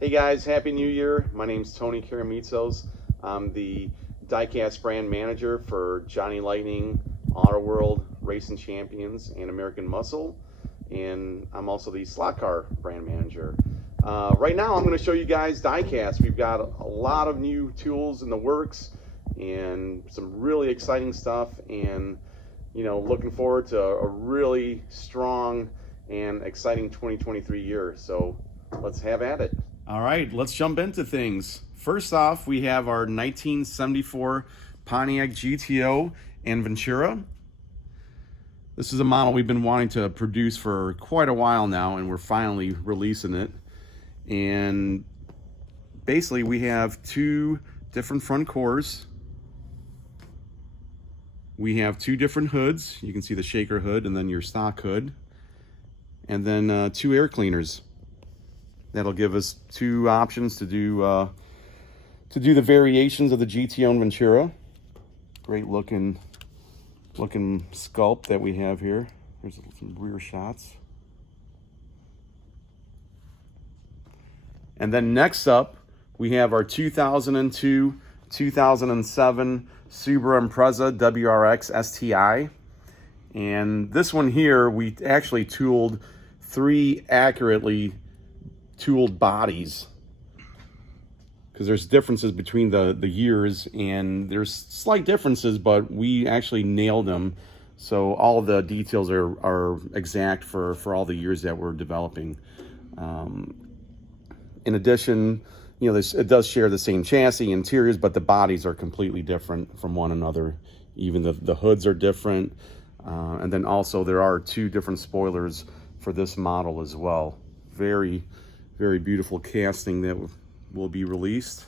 Hey guys, Happy New Year. My name's Tony Karamitsos. I'm the diecast brand manager for Johnny Lightning, Auto World, Racing Champions, and American Muscle. And I'm also the slot car brand manager. Right now I'm going to show you guys diecast. We've got a lot of new tools in the works and some really exciting stuff, and looking forward to a really strong and exciting 2023 year. So let's have at it. All right, let's jump into things. First off, we have our 1974 Pontiac GTO and Ventura. This is a model we've been wanting to produce for quite a while now, and we're finally releasing it. And basically we have two different front cores. We have two different hoods. You can see the shaker hood and then your stock hood. And then two air cleaners. That'll give us two options to do the variations of the GTO and Ventura. Great looking sculpt that we have here. There's some rear shots. And then next up, we have our 2002, 2007 Subaru Impreza WRX STI. And this one here, we actually tooled three accurately tooled bodies, because there's differences between the years, and there's slight differences, but we actually nailed them. So all the details are exact for all the years that we're developing. In addition, it does share the same chassis, interiors, but the bodies are completely different from one another. Even the hoods are different. And then also there are two different spoilers for this model as well. Very, very beautiful casting that will be released.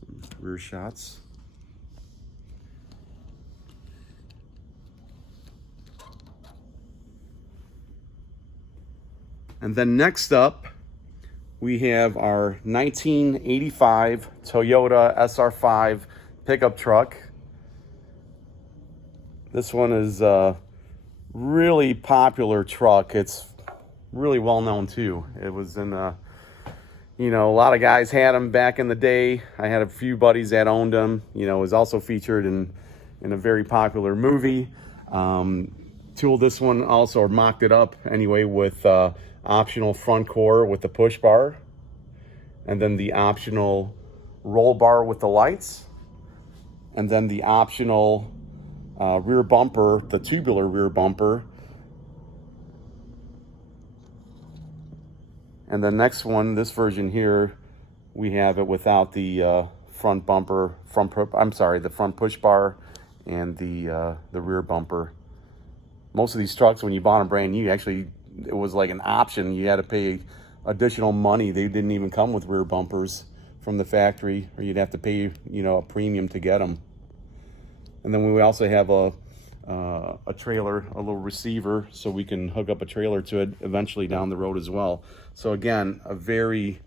Some rear shots. And then next up, we have our 1985 Toyota SR5 pickup truck. This one is a really popular truck. It's really well known too. It was in a lot of guys had them back in the day. I had a few buddies that owned them. It was also featured in a very popular movie. Tooled this one also, or mocked it up anyway, with optional front core with the push bar, and then the optional roll bar with the lights, and then the optional rear bumper, the tubular rear bumper. And the next one, this version here, we have it without the front bumper, the front push bar and the rear bumper. Most of these trucks, when you bought them brand new, actually, it was like an option. You had to pay additional money. They didn't even come with rear bumpers from the factory, or you'd have to pay, a premium to get them. And then we also have a trailer, a little receiver, so we can hook up a trailer to it eventually down the road as well. So again, a very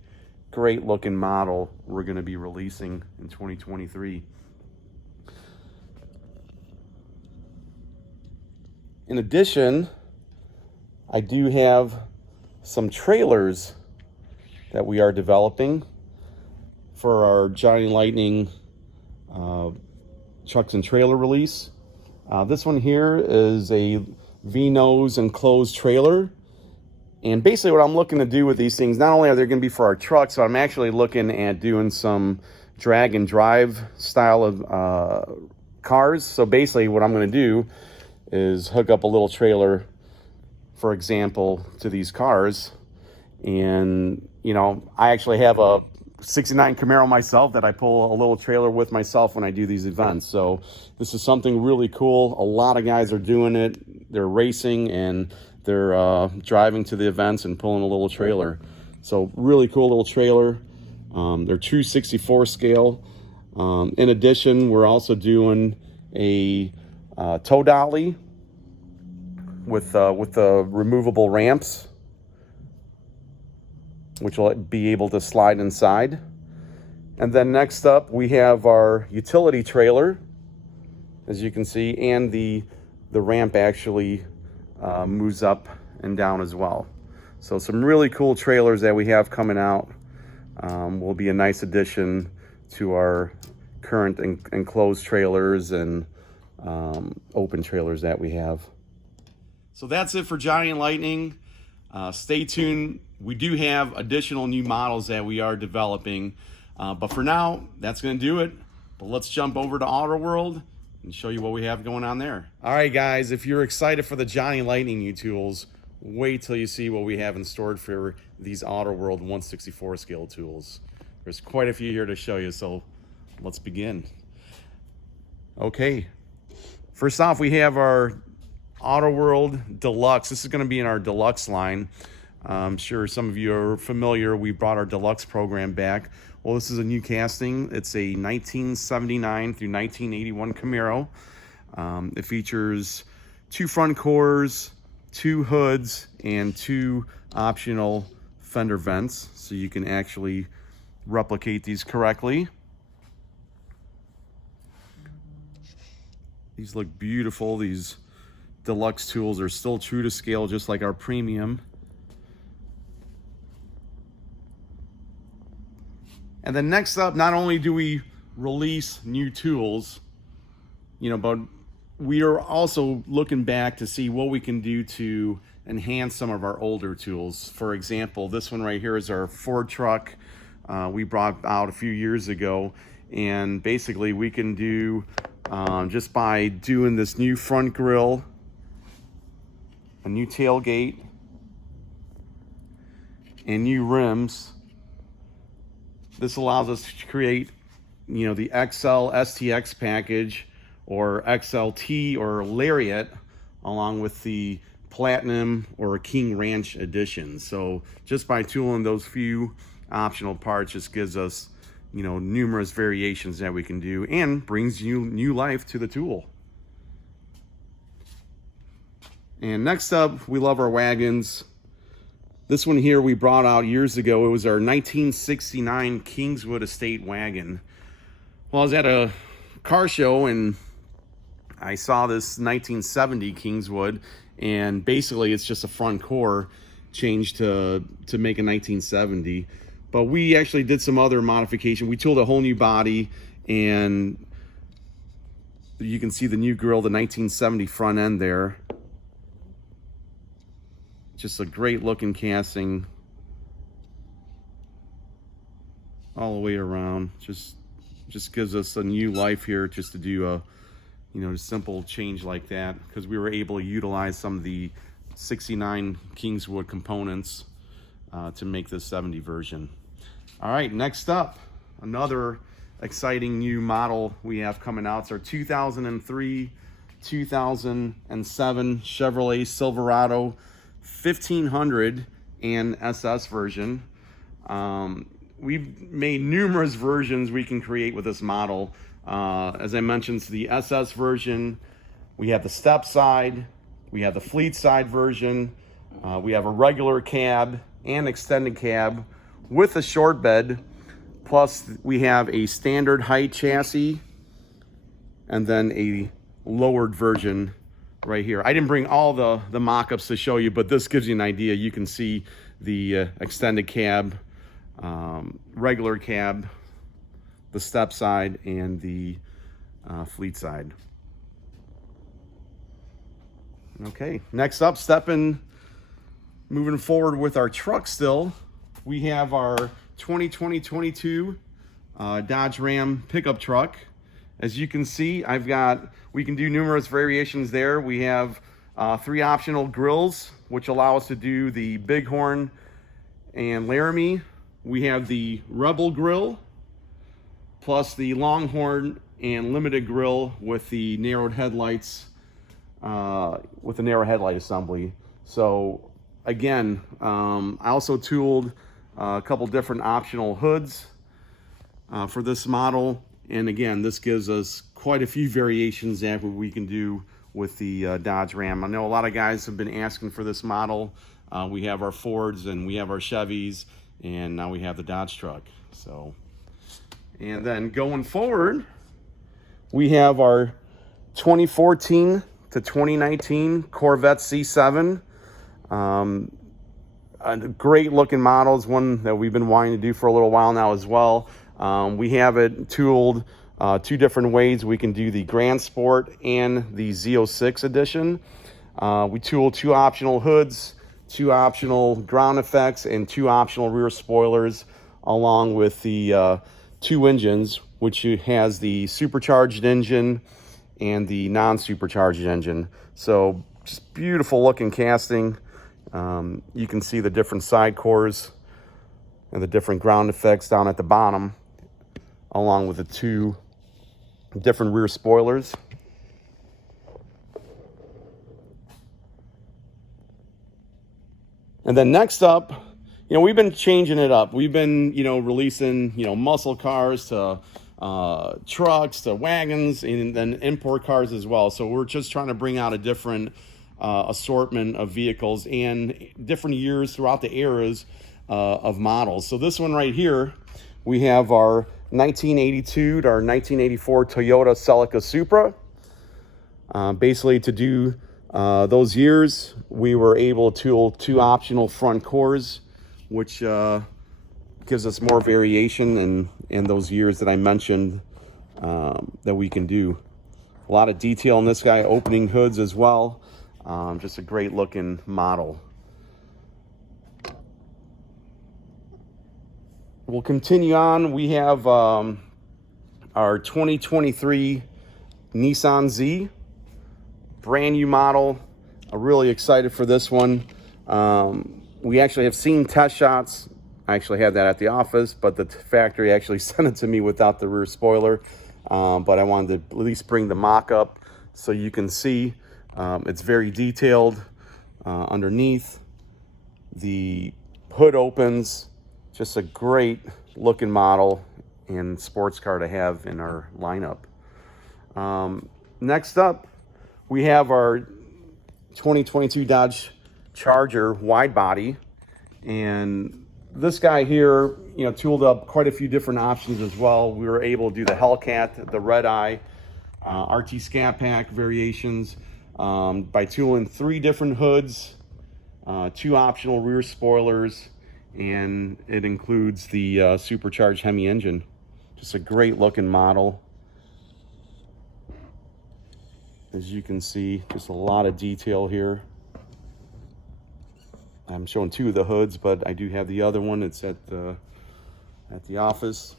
great looking model we're going to be releasing in 2023. In addition, I do have some trailers that we are developing for our Johnny Lightning trucks and trailer release. This one here is a V-nose enclosed trailer. And basically what I'm looking to do with these things, not only are they going to be for our trucks, but I'm actually looking at doing some drag and drive style of cars. So basically what I'm going to do is hook up a little trailer, for example, to these cars. And, I actually have a 69 Camaro myself that I pull a little trailer with myself when I do these events. So this is something really cool. A lot of guys are doing it. They're racing and they're driving to the events and pulling a little trailer. So really cool little trailer. They're true 64 scale. In addition, we're also doing a tow dolly with the removable ramps, which will be able to slide inside. And then next up, we have our utility trailer, as you can see, and the ramp actually moves up and down as well. So some really cool trailers that we have coming out will be a nice addition to our current enclosed trailers and open trailers that we have. So that's it for Johnny and Lightning. Stay tuned. We do have additional new models that we are developing. But for now, that's going to do it. But let's jump over to Auto World and show you what we have going on there. All right, guys, if you're excited for the Johnny Lightning U-Tools, wait till you see what we have in store for these Auto World 1/64 scale tools. There's quite a few here to show you, so let's begin. Okay, first off, we have our Auto World Deluxe. This is going to be in our Deluxe line. I'm sure some of you are familiar. We brought our Deluxe program back. Well, this is a new casting. It's a 1979 through 1981 Camaro. It features 2 front cores, 2 hoods, and 2 optional fender vents, so you can actually replicate these correctly. These look beautiful. These Deluxe tools are still true to scale, just like our premium. And then next up, not only do we release new tools, but we are also looking back to see what we can do to enhance some of our older tools. For example, this one right here is our Ford truck we brought out a few years ago. And basically we can do, just by doing this new front grille, a new tailgate, and new rims, this allows us to create, the XL STX package or XLT or Lariat, along with the Platinum or King Ranch edition. So just by tooling those few optional parts just gives us, numerous variations that we can do and brings you new life to the tool. And next up, we love our wagons. This one here we brought out years ago. It was our 1969 Kingswood Estate wagon. Well, I was at a car show and I saw this 1970 Kingswood, and basically it's just a front core changed to make a 1970. But we actually did some other modification. We tooled a whole new body, and you can see the new grille, the 1970 front end there. Just a great looking casting all the way around. Just gives us a new life here just to do a simple change like that, because we were able to utilize some of the 69 Kingswood components to make this 70 version. All right, next up, another exciting new model we have coming out. It's our 2003 2007 Chevrolet Silverado 1500 and SS version. We've made numerous versions we can create with this model. As I mentioned, it's the SS version. We have the step side, we have the fleet side version, we have a regular cab and extended cab with a short bed, plus we have a standard height chassis and then a lowered version right here. I didn't bring all the mock-ups to show you, but this gives you an idea. You can see the extended cab, regular cab, the step side, and the fleet side. Okay, next up, moving forward with our truck still, we have our 2020-22 Dodge Ram pickup truck. As you can see, we can do numerous variations there. We have 3 optional grills, which allow us to do the Bighorn and Laramie. We have the Rebel grill, plus the Longhorn and Limited grill with the narrowed headlights, with the narrow headlight assembly. So again, I also tooled a couple different optional hoods for this model. And again, this gives us quite a few variations that we can do with the Dodge Ram. I know a lot of guys have been asking for this model. We have our Fords and we have our Chevys, and now we have the Dodge truck. So, and then going forward, we have our 2014 to 2019 Corvette C7. a great looking model. It's one that we've been wanting to do for a little while now as well. We have it tooled two different ways. We can do the Grand Sport and the Z06 edition. We tool two optional hoods, two optional ground effects, and two optional rear spoilers, along with the two engines, which has the supercharged engine and the non-supercharged engine. So just beautiful looking casting. You can see the different side cores and the different ground effects down at the bottom, along with the two different rear spoilers. And then next up, we've been changing it up. We've been, releasing, muscle cars to trucks to wagons, and then import cars as well. So we're just trying to bring out a different assortment of vehicles and different years throughout the eras of models. So this one right here, we have our 1982 to our 1984 Toyota Celica Supra. Basically, to do those years, we were able to tool two optional front cores, which gives us more variation in those years that I mentioned that we can do. A lot of detail in this guy, opening hoods as well. Just a great looking model. We'll continue on. We have our 2023 Nissan Z, brand new model. I'm really excited for this one. We actually have seen test shots. I actually had that at the office, but the factory actually sent it to me without the rear spoiler. But I wanted to at least bring the mock-up so you can see. It's very detailed underneath. The hood opens. Just a great looking model and sports car to have in our lineup. Next up, we have our 2022 Dodge Charger wide body. And this guy here, tooled up quite a few different options as well. We were able to do the Hellcat, the Red Eye, RT Scat Pack variations by tooling three different hoods, two optional rear spoilers, and it includes the supercharged Hemi engine. Just a great looking model. As you can see, just a lot of detail here. I'm showing two of the hoods, but I do have the other one. It's at the office.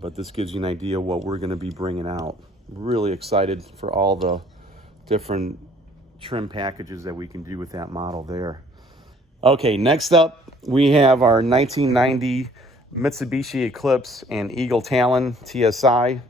But this gives you an idea of what we're going to be bringing out. Really excited for all the different trim packages that we can do with that model there. Okay, next up, we have our 1990 Mitsubishi Eclipse and Eagle Talon TSI.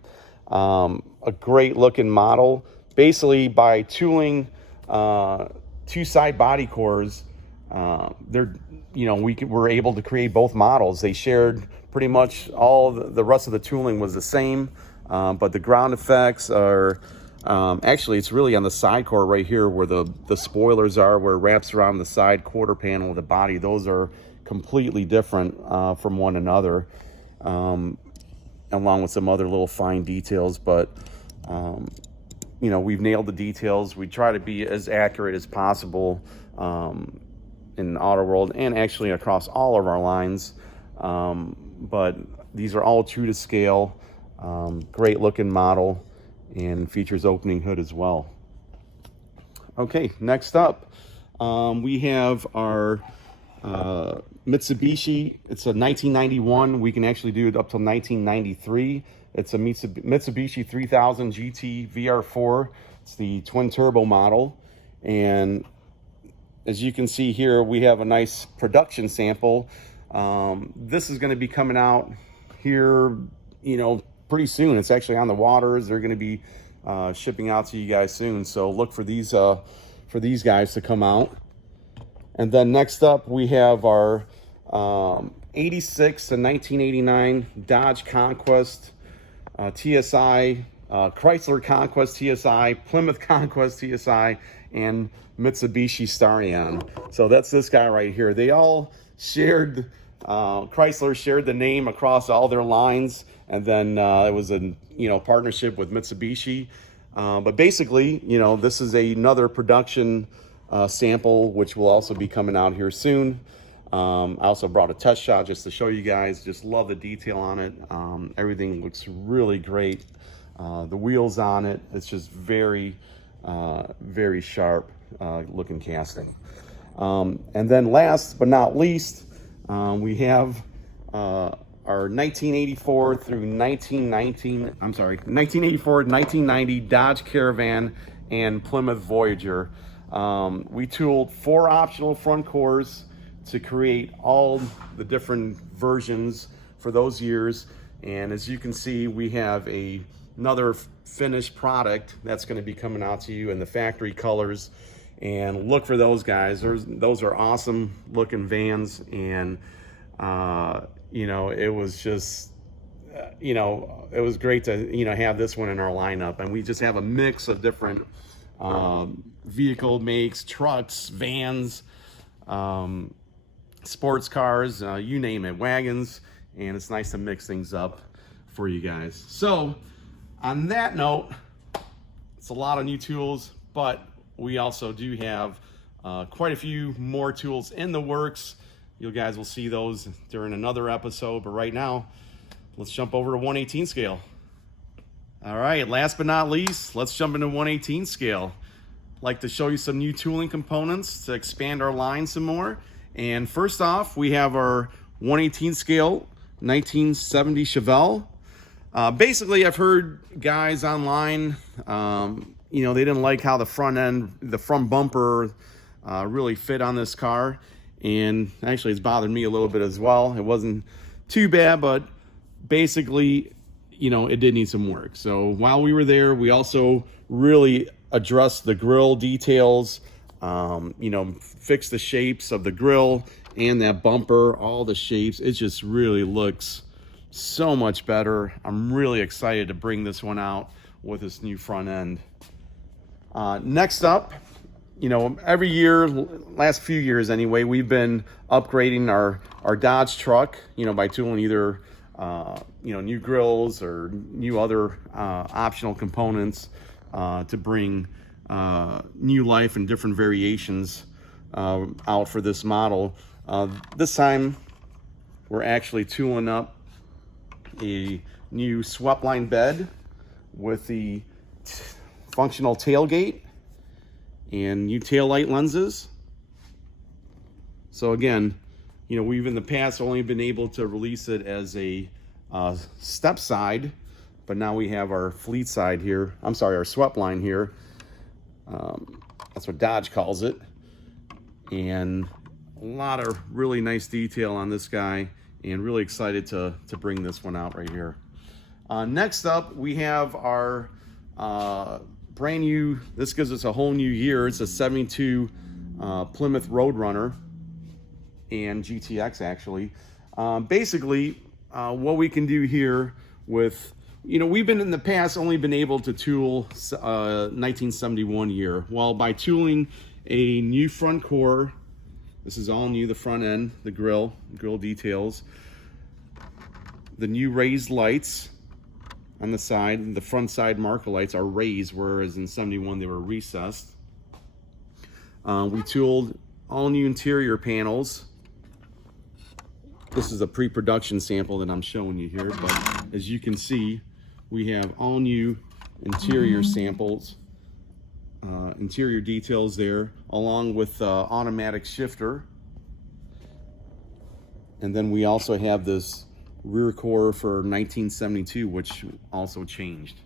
A great looking model. Basically, by tooling two side body cores, we're able to create both models. They shared pretty much all the rest of the tooling was the same, but the ground effects are actually, it's really on the side core right here where the spoilers are, where it wraps around the side quarter panel of the body. Those are completely different from one another, along with some other little fine details. But we've nailed the details. We try to be as accurate as possible in Auto World and actually across all of our lines. But these are all true to scale. Great looking model, and features opening hood as well. Okay, next up, we have our Mitsubishi. It's a 1991. We can actually do it up till 1993. It's a Mitsubishi 3000 GT VR4. It's the twin turbo model. And as you can see here, we have a nice production sample. This is going to be coming out here, pretty soon. It's actually on the waters. They're going to be shipping out to you guys soon. So look for these guys to come out. And then next up, we have our 86 to 1989 Dodge Conquest TSI, Chrysler Conquest TSI, Plymouth Conquest TSI, and Mitsubishi Starion. So that's this guy right here. They all shared, Chrysler shared the name across all their lines, and then it was a partnership with Mitsubishi. But basically, this is another production sample, which will also be coming out here soon. I also brought a test shot just to show you guys. Just love the detail on it. Everything looks really great. The wheels on it, it's just very, very sharp looking casting. And then last but not least, we have our 1984 through 1984, 1990 Dodge Caravan and Plymouth Voyager. We tooled 4 optional front cores to create all the different versions for those years. And as you can see, we have another finished product that's going to be coming out to you in the factory colors. And look for those guys. Those are awesome looking vans. And, you know, it was just, you know, it was great to, you know, have this one in our lineup. And we just have a mix of different vehicle makes, trucks, vans, sports cars, you name it, wagons. And it's nice to mix things up for you guys. So on that note, it's a lot of new tools, but we also do have quite a few more tools in the works. You guys will see those during another episode, but right now, let's jump over to 1/18 scale. All right, last but not least, let's jump into 1/18 scale. I'd like to show you some new tooling components to expand our line some more. And first off, we have our 1/18 scale 1970 Chevelle. Basically, I've heard guys online, you know, they didn't like how the front end, the front bumper really fit on this car. And actually, it's bothered me a little bit as well. It wasn't too bad, but basically, you know, it did need some work. So while we were there, we also really addressed the grill details, you know, fixed the shapes of the grill and that bumper, all the shapes. It just really looks so much better. I'm really excited to bring this one out with this new front end. Next up, you know, every year, last few years anyway, we've been upgrading our Dodge truck, you know, by tooling either, you know, new grills or new other optional components to bring new life and different variations out for this model. This time, we're actually tooling up a new swept line bed with the functional tailgate and new taillight lenses. So again, you know, we've in the past only been able to release it as a step side, but now we have our fleet side here. I'm sorry, our swept line here. That's what Dodge calls it. And a lot of really nice detail on this guy, and really excited to bring this one out right here. Next up, we have our brand new, this gives us a whole new year. It's a 72 Plymouth Roadrunner and GTX actually. Basically, what we can do here with, you know, we've been in the past only been able to tool 1971 year. Well, by tooling a new front core, this is all new, the front end, the grill details, the new raised lights on the side, the front side marker lights are raised, whereas in 71 they were recessed. We tooled all new interior panels. This is a pre-production sample that I'm showing you here, but as you can see, we have all new interior samples, interior details there, along with automatic shifter. And then we also have this rear core for 1972, which also changed.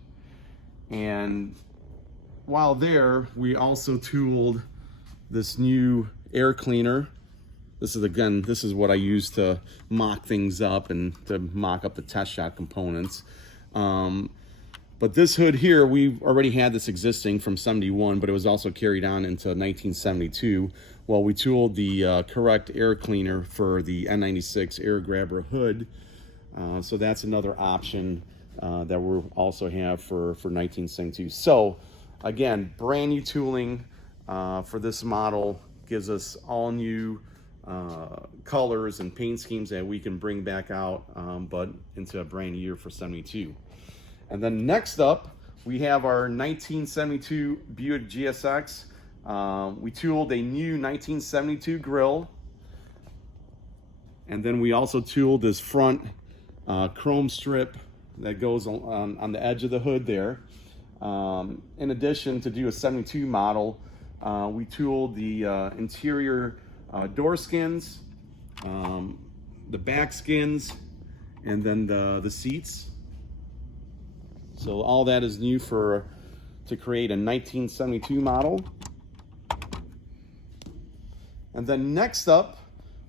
And while there, we also tooled this new air cleaner. This is, again, this is what I use to mock things up and to mock up the test shot components. But this hood here, we've already had this existing from 71, but it was also carried on into 1972. Well, we tooled the correct air cleaner for the N96 air grabber hood. So that's another option that we also have for 1972. So again, brand new tooling for this model, gives us all new colors and paint schemes that we can bring back out, but into a brand new year for 72. And then next up, we have our 1972 Buick GSX. We tooled a new 1972 grill. And then we also tooled this front chrome strip that goes on the edge of the hood there. In addition, to do a 72 model, we tooled the interior door skins, the back skins, and then the seats. So all that is new to create a 1972 model. And then next up,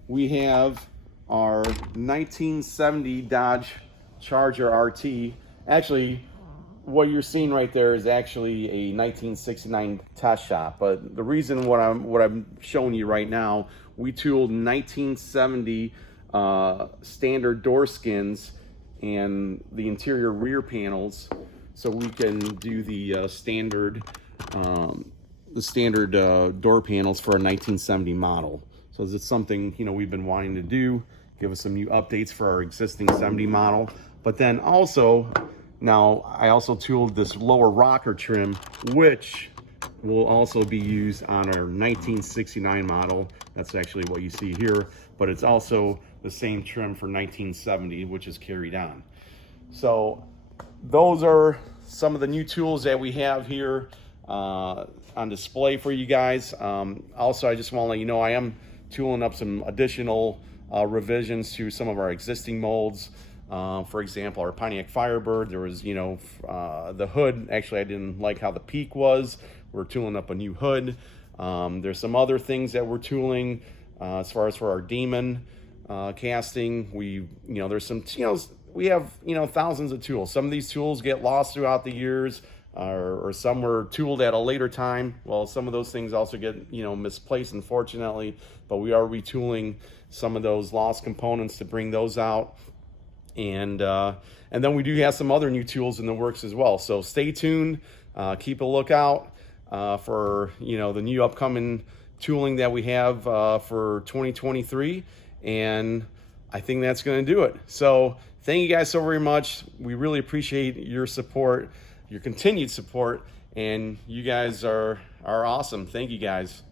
we have our 1970 Dodge Charger RT. Actually, what you're seeing right there is actually a 1969 test shop. But the reason what I'm showing you right now, we tooled 1970 standard door skins and the interior rear panels, so we can do the standard door panels for a 1970 model. So this is something, you know, we've been wanting to do, give us some new updates for our existing 70 model. But then also, now I also tooled this lower rocker trim, which will also be used on our 1969 model. That's actually what you see here, but it's also the same trim for 1970, which is carried on. So those are some of the new tools that we have here on display for you guys. Also, I just want to let you know I am tooling up some additional revisions to some of our existing molds. For example, our Pontiac Firebird, there was, you know, the hood. Actually, I didn't like how the peak was. We're tooling up a new hood. There's some other things that we're tooling as far as for our Demon casting. There's some, we have, thousands of tools. Some of these tools get lost throughout the years, or some were tooled at a later time. Well, some of those things also get, misplaced, unfortunately, but we are retooling some of those lost components to bring those out. And then we do have some other new tools in the works as well. So stay tuned, keep a lookout for, the new upcoming tooling that we have for 2023. And I think that's going to do it. So thank you guys so very much. We really appreciate your support, your continued support, and you guys are awesome. Thank you guys.